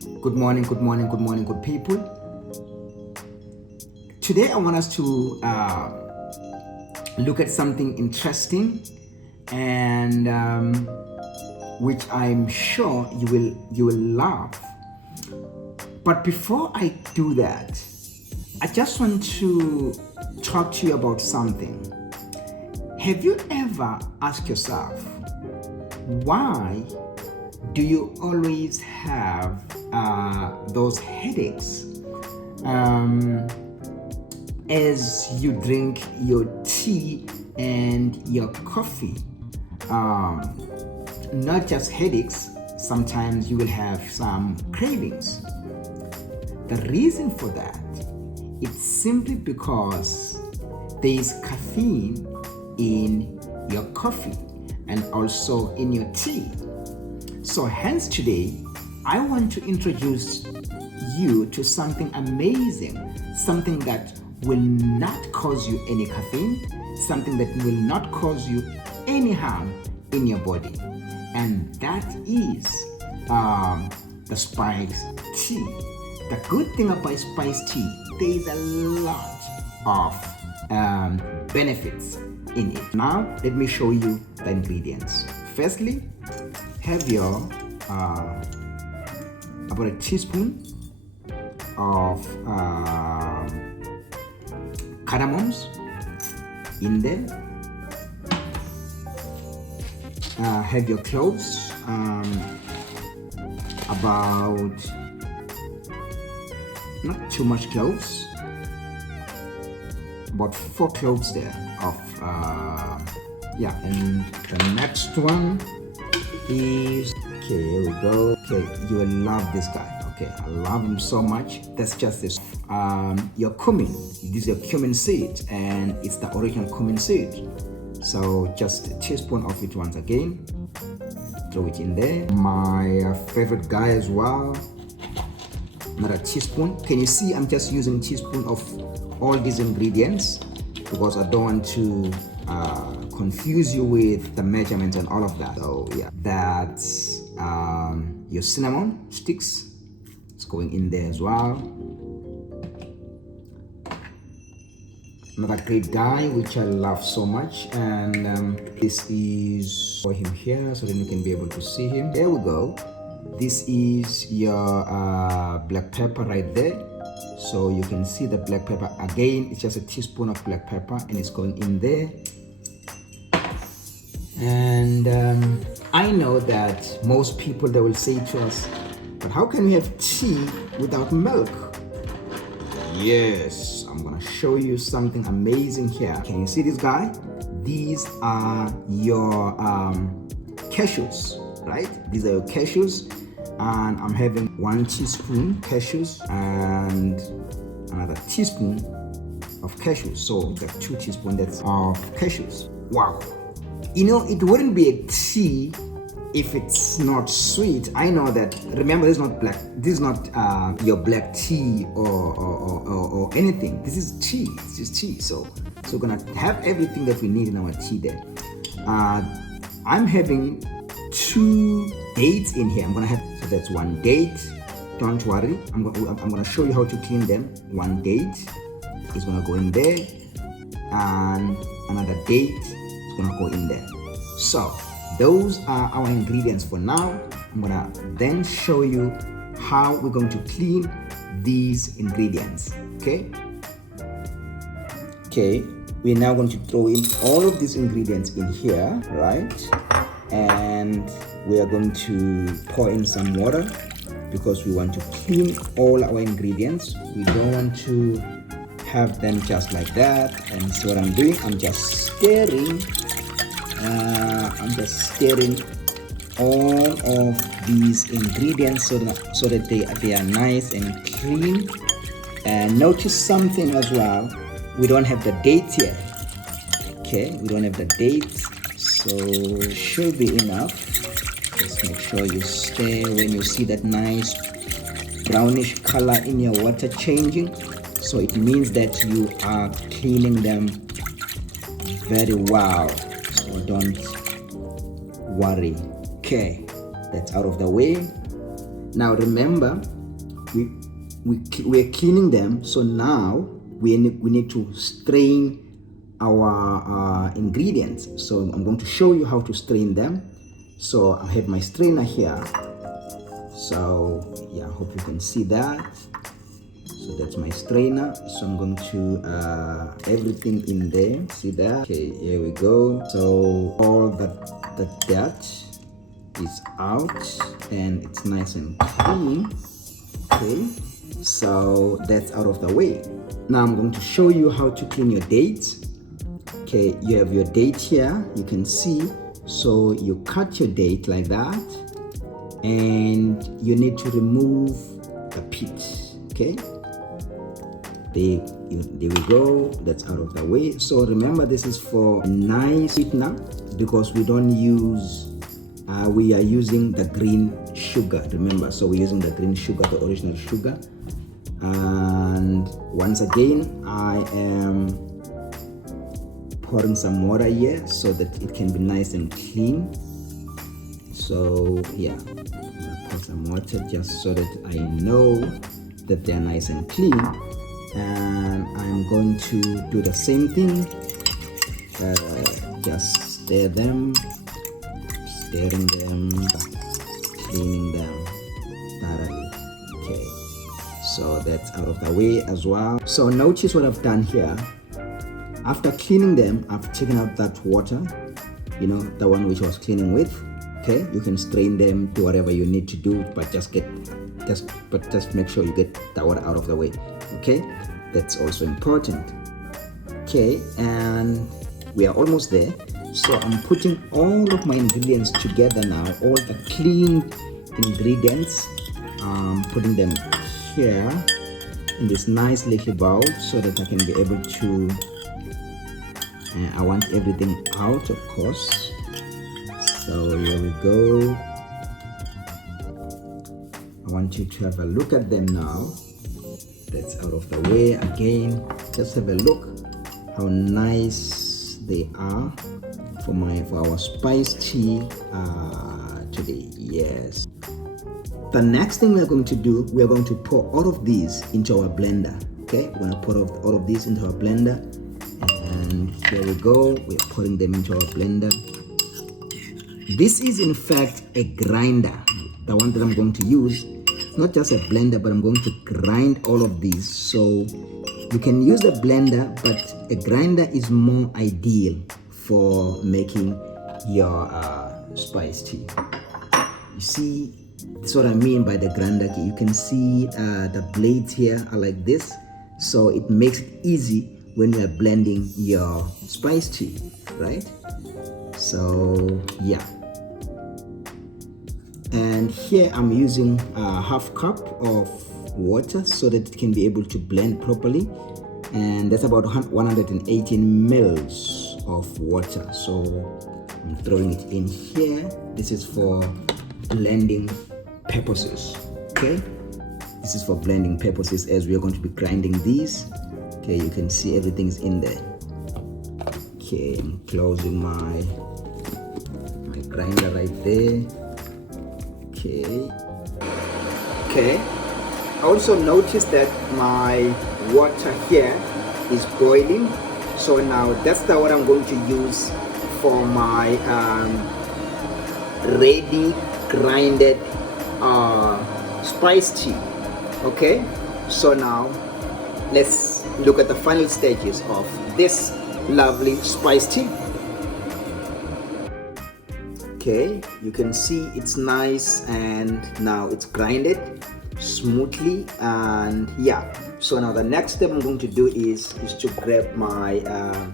Good morning, good morning, good morning, good people. Today I want us to look at something interesting and which I'm sure you will love. But before I do that, I just want to talk to you about something. Have you ever asked yourself, why do you always have those headaches as you drink your tea and your coffee? Not just headaches, sometimes you will have some cravings. The reason for that, it's simply because there is caffeine in your coffee and also in your tea. So hence today, I want to introduce you to something amazing, something that will not cause you any caffeine, something that will not cause you any harm in your body. And that is the spice tea. The good thing about spice tea, there is a lot of benefits in it. Now, let me show you the ingredients. Firstly, have your about a teaspoon of cardamoms in there. Have your cloves, about not too much cloves, about 4 cloves there of and the next one is, okay, here we go. Okay, you will love this guy. Okay, I love him so much. That's just this. Your cumin. This is your cumin seed, and it's the original cumin seed. So just a teaspoon of it once again. Throw it in there. My favorite guy as well. Another teaspoon. Can you see? I'm just using a teaspoon of all these ingredients because I don't want to confuse you with the measurements and all of that. So yeah, that's your cinnamon sticks. It's going in there as well. Another great guy which I love so much, and this is for him here so then you can be able to see him. There we go. This is your black pepper right there. So you can see the black pepper again. It's just a teaspoon of black pepper and it's going in there. And I know that most people, they will say to us, but how can we have tea without milk? Yes, I'm gonna show you something amazing here. Can you see this guy? These are your cashews, right? These are your cashews, and I'm having 1 teaspoon cashews and another teaspoon of cashews. So it's like 2 teaspoons of cashews. Wow. You know, it wouldn't be a tea if it's not sweet. I know that. Remember, this is not black. This is not your black tea or anything. This is tea. It's just tea. So we're gonna have everything that we need in our tea there. I'm having 2 dates in here. I'm gonna have, so that's 1 date. Don't worry. I'm gonna show you how to clean them. 1 date is gonna go in there, and another date is gonna go in there. So those are our ingredients for now. I'm gonna then show you how we're going to clean these ingredients. Okay, we're now going to throw in all of these ingredients in here, right? And we are going to pour in some water because we want to clean all our ingredients. We don't want to have them just like that. And see what I'm doing? I'm just stirring all of these ingredients so that they are nice and clean. And notice something as well, we don't have the dates here. Okay, we don't have the dates, so it should be enough. Just make sure you stir when you see that nice brownish color in your water changing. So it means that you are cleaning them very well. So don't worry. Okay, that's out of the way. Now remember, we're cleaning them, so now we need to strain our ingredients. So I'm going to show you how to strain them. So I have my strainer here. So yeah, I hope you can see that. So that's my strainer. So I'm going to everything in there. See that? Okay, here we go. So all the dirt is out and it's nice and clean. Okay, so that's out of the way. Now I'm going to show you how to clean your dates. Okay, you have your date here, you can see. So you cut your date like that, and you need to remove the pit. Okay, there we go, that's out of the way. So remember, this is for nice sweetener, because we don't use we are using the green sugar, remember. So we're using the green sugar, the original sugar. And once again, I am pouring some water here so that it can be nice and clean. So yeah, I'm gonna pour some water just so that I know that they're nice and clean. And I'm going to do the same thing, just stir them, stirring them, cleaning them thoroughly. Okay, so that's out of the way as well. So notice what I've done here. After cleaning them, I've taken out that water, you know, the one which I was cleaning with. Okay, you can strain them, do whatever you need to do, but just make sure you get the water out of the way. Okay, that's also important. Okay, and we are almost there. So I'm putting all of my ingredients together now, all the clean ingredients, putting them here in this nice little bowl so that I can be able to I want everything out, of course. So here we go. I want you to have a look at them now. That's out of the way. Again, just have a look how nice they are for our spice tea today. Yes. The next thing we're going to do, we're going to pour all of these into our blender. Okay, we're going to pour all of these into our blender. And here we go, we're putting them into our blender. This is in fact a grinder, the one that I'm going to use. It's not just a blender, but I'm going to grind all of these. So you can use a blender, but a grinder is more ideal for making your spice tea. You see, that's what I mean by the grinder. You can see the blades here are like this, so it makes it easy when you are blending your spice tea, right? So yeah, and here I'm using a half cup of water so that it can be able to blend properly, and that's about 118 mils of water. So I'm throwing it in here. This is for blending purposes. Okay, this is for blending purposes, as we are going to be grinding these. Okay, you can see everything's in there. Okay, I'm closing my grinder right there. Okay, I also noticed that my water here is boiling. So now that's the water I'm going to use for my ready grinded spice tea. Okay, so now let's look at the final stages of this lovely spice tea. Okay, you can see it's nice and now it's grinded smoothly. And yeah, so now the next step I'm going to do is to grab my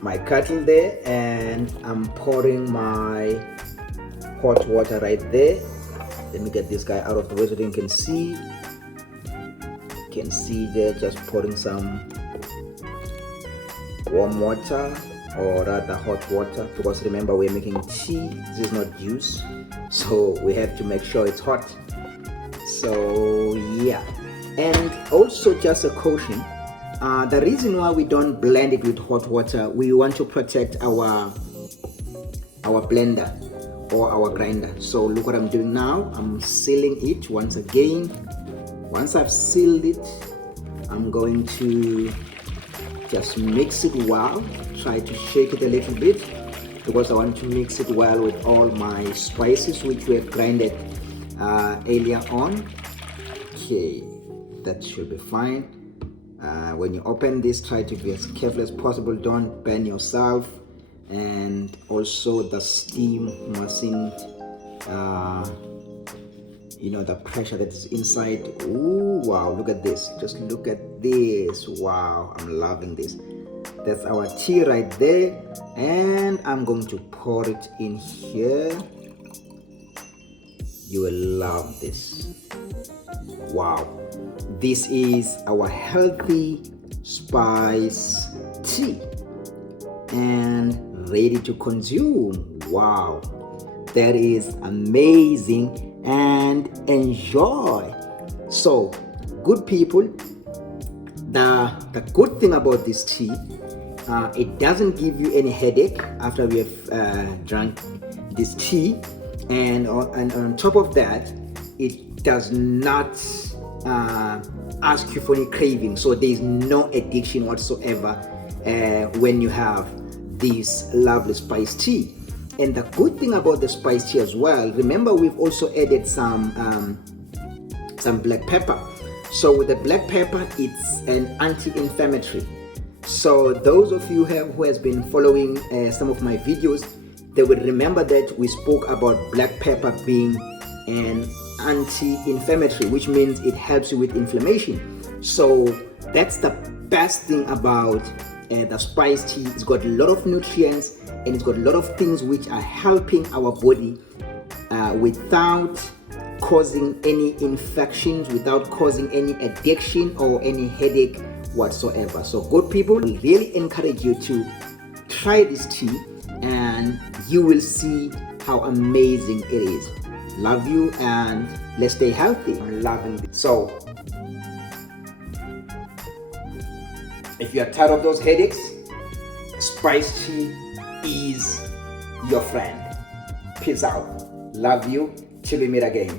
my kettle there, and I'm pouring my hot water right there. Let me get this guy out of the way so that you can see. You can see there, just pouring some warm water, or rather hot water, because remember we're making tea. This is not juice, so we have to make sure it's hot. So yeah, and also just a caution, the reason why we don't blend it with hot water, we want to protect our blender. or our grinder. So look what I'm doing now. I'm sealing it once again. Once I've sealed it, I'm going to just mix it well. Try to shake it a little bit because I want to mix it well with all my spices which we have grinded earlier on. Okay, that should be fine. When you open this, try to be as careful as possible. Don't burn yourself, and also the steam mustn't the pressure that is inside. Ooh, wow, look at this. Just look at this. Wow, I'm loving this. That's our tea right there, and I'm going to pour it in here. You will love this. Wow, this is our healthy spice tea and ready to consume. Wow, that is amazing, and enjoy. So good people, the good thing about this tea, it doesn't give you any headache after we have drunk this tea, and on top of that, it does not ask you for any craving. So there is no addiction whatsoever when you have this lovely spice tea. And the good thing about the spice tea as well, remember we've also added some black pepper. So with the black pepper, it's an anti-inflammatory. So those of you who has been following some of my videos, they will remember that we spoke about black pepper being an anti-inflammatory, which means it helps you with inflammation. So that's the best thing about the spice tea. It's got a lot of nutrients, and it's got a lot of things which are helping our body without causing any infections, without causing any addiction or any headache whatsoever. So good people, we really encourage you to try this tea, and you will see how amazing it is. Love you, and let's stay healthy. I'm loving this. So if you are tired of those headaches, spice tea is your friend. Peace out. Love you. Till we meet again.